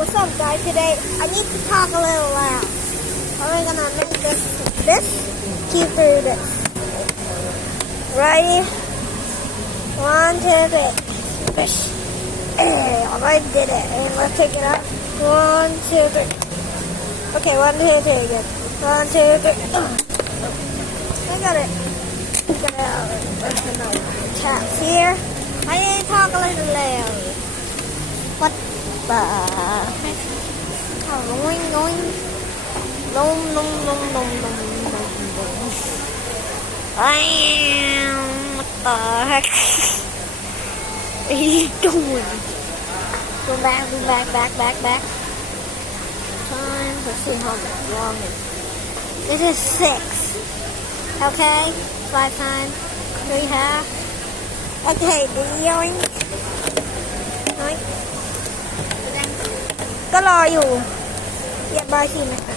What's up, guys? Today I need to talk a little loud. We're gonna make this keep through this. Ready? 1, 2, 3. Fish. Hey, I did it. And let's take it out. 1, 2, 3. Okay, 1, 2, 3 again. 1, 2, 3. I got it. Got it out. There's another taps here. I need to talk a little loud. What the heck? Going. Nom. What the heck? What are you doing? Go back. Time. Let's see how long it is 6. Okay? 5 times. 3 half. Okay, yoink. Yoink. ก็รออยู่เรียบร้อยสิไหมคะ